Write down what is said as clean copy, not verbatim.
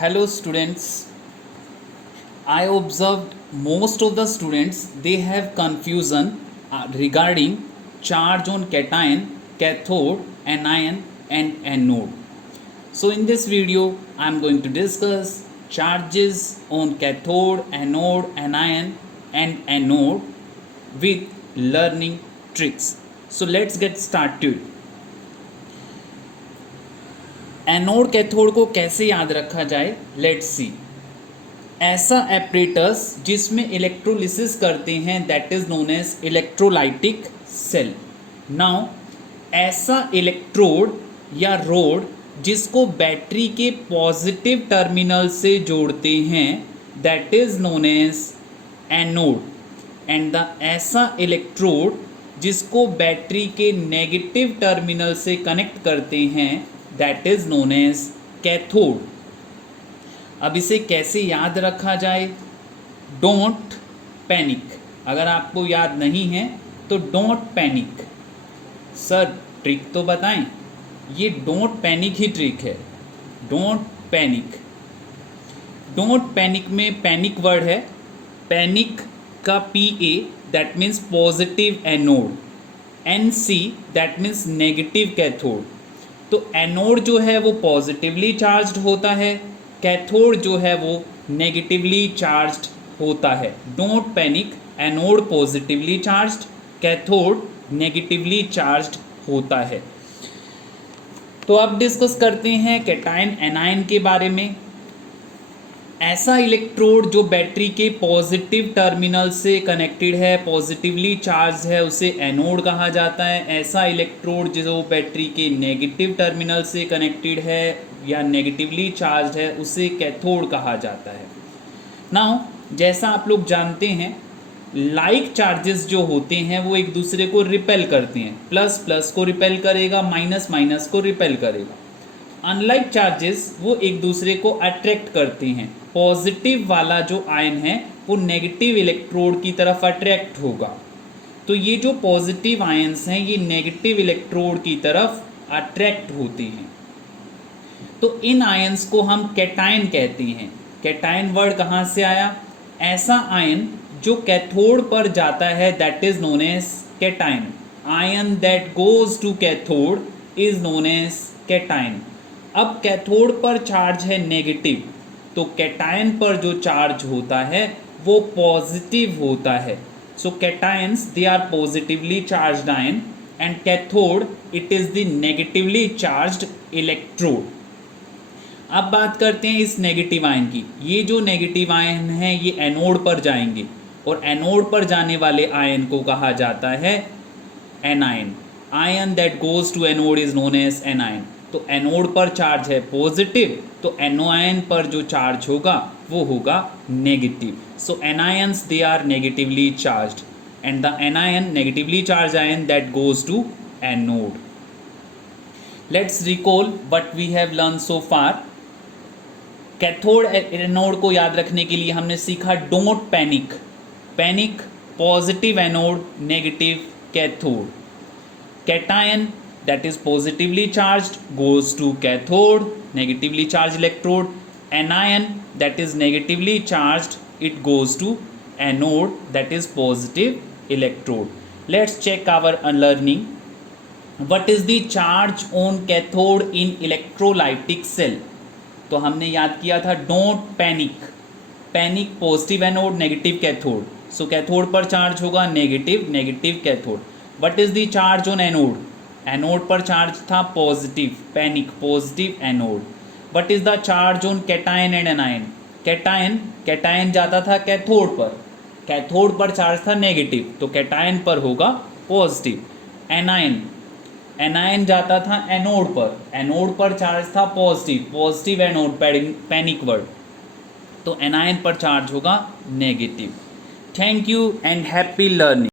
Hello students, I observed most of the students they have confusion regarding charge on cation, cathode, anion and anode. So in this video I am going to discuss charges on cathode, anode, anion and anode with learning tricks. So let's get started. Anode cathode को कैसे याद रखा जाए, let's see. ऐसा apparatus जिसमें electrolysis करते हैं that is known as electrolytic cell. Now ऐसा इलेक्ट्रोड या रोड जिसको बैटरी के पॉजिटिव टर्मिनल से जोड़ते हैं that is known as anode. And the ऐसा इलेक्ट्रोड जिसको बैटरी के नेगेटिव टर्मिनल से कनेक्ट करते हैं that is known as cathode. अब इसे कैसे याद रखा जाए? Don't panic. अगर आपको याद नहीं है तो डोंट पैनिक. सर ट्रिक तो बताएं. ये डोंट पैनिक ही ट्रिक है. Don't panic. डोंट पैनिक में पैनिक वर्ड है. पैनिक का PA that means positive anode, NC that means negative cathode. तो एनोड जो है वो पॉजिटिवली चार्ज्ड होता है, कैथोड जो है वो नेगेटिवली चार्ज्ड होता है. Don't panic. Anode positively charged, cathode negatively charged होता है. तो अब डिस्कस करते हैं कैटायन एनायन के बारे में. ऐसा इलेक्ट्रोड जो बैटरी के पॉजिटिव टर्मिनल से कनेक्टेड है, पॉजिटिवली चार्ज है, उसे एनोड कहा जाता है. ऐसा इलेक्ट्रोड जो बैटरी के नेगेटिव टर्मिनल से कनेक्टेड है या नेगेटिवली चार्ज है उसे कैथोड कहा जाता है. नाउ जैसा आप लोग जानते हैं लाइक चार्जेस जो होते हैं वो एक दूसरे को रिपेल करते हैं. प्लस प्लस को रिपेल करेगा, माइनस माइनस को रिपेल करेगा. अनलाइक चार्जेस वो एक दूसरे को अट्रैक्ट करते हैं. पॉजिटिव वाला जो आयन है वो नेगेटिव इलेक्ट्रोड की तरफ अट्रैक्ट होगा. तो ये जो पॉजिटिव आयन्स हैं ये नेगेटिव इलेक्ट्रोड की तरफ अट्रैक्ट होते हैं. तो इन आयन्स को हम कैटायन कहते हैं. कैटायन वर्ड कहाँ से आया? ऐसा आयन जो कैथोड पर जाता है that is known as cation. Ion that goes to cathode is known as cation. अब कैथोड पर चार्ज है नेगेटिव, तो कैटायन पर जो चार्ज होता है वो पॉजिटिव होता है. So cations they are positively charged ion and cathode it is the negatively charged electrode. अब बात करते हैं इस नेगेटिव आयन की. ये जो नेगेटिव आयन है ये एनोड पर जाएंगे और एनोड पर जाने वाले आयन को कहा जाता है anion. Ion that goes to anode is known as anion. तो एनोड पर चार्ज है पॉजिटिव, तो एनोआयन पर जो चार्ज होगा वो होगा negative. So anions they are negatively charged and the anion negatively charge ion that goes to anode. Let's recall what we have learn so far. Cathode anode को याद रखने के लिए हमने सीखा don't panic. Panic positive anode, negative cathode. Cation that is positively charged goes to cathode, negatively charged electrode. Anion that is negatively charged it goes to anode that is positive electrode. Let's check our learning. What is the charge on cathode in electrolytic cell? तो हमने याद किया था don't panic. Panic positive anode, negative cathode. So cathode पर charge होगा negative, negative cathode. What is the charge on anode? Anode पर charge था positive, panic positive anode. What is the charge on cation and anion? Cation जाता था cathode पर, cathode पर charge था negative, तो कैटायन पर होगा पॉजिटिव. एनायन जाता था एनोड पर, एनोड पर चार्ज था पॉजिटिव एनोड, पैनिक वर्ड, तो एनायन पर चार्ज होगा negative. Thank you and happy learning.